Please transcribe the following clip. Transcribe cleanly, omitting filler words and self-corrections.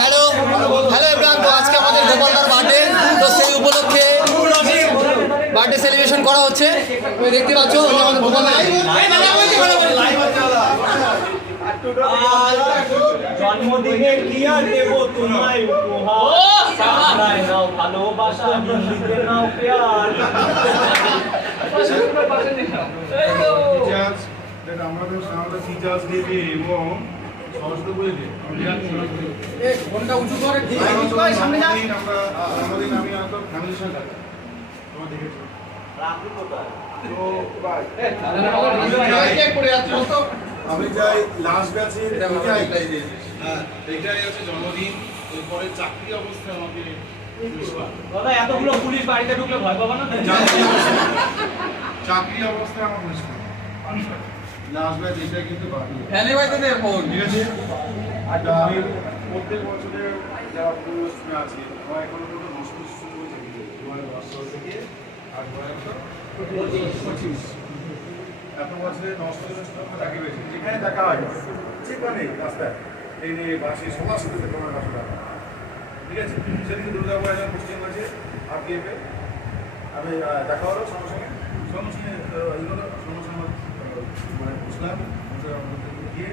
Hello hello everyone, তো আজকে আমাদের গোপালদার বার্থডে, তো সেই উপলক্ষে বার্থডে সেলিব্রেশন করা হচ্ছে। তুমি দেখতে পাচ্ছ আমাদের গোপালদা জন্মদিনে কি আর দেব তোমায় উপহার, সামলায় নাও ভালোবাসা, দিতে নাও প্যার। আমাদের টিচার্স ডে এবং সরস্বতী পুজো ডে ফোনটা উঁচু করে সামনে যান। আমাদের আমি তো ফ্যামিলির সঙ্গে থাকি, তোমরা দেখেছো। তো আমি চাই লাস্ট ব্যাচে এটাই হচ্ছে জন্মদিন। এরপরে চাকরি অবস্থায় আমাকে দাদা এতগুলো পুলিশ বাড়িতে ঢুকলে ভয় পাবা না? চাকরি অবস্থায় আমার মুশকিল লাস্ট ব্যাচ এটা কিন্তু বাকি ঠিক আছে। আমি প্রত্যেক বছরে যারা পূর্বস্থে আছে তারা এখনো পর্যন্ত নষ্ট শুরু হয়েছে 2010 থেকে আর 2025 এত বছরে নষ্ট চাকরি হয়েছে। যেখানে দেখা হয় যেখানে রাস্তায় এই যে বাসে সবার সাথে দেখা হয় রাস্তা, ঠিক আছে। সেদিকে দুর্গাপুর একজন পশ্চিম আছে RPF-এ আমি দেখা হলো সঙ্গে সঙ্গে এইগুলো সঙ্গে সঙ্গে মানে বুঝলাম গিয়ে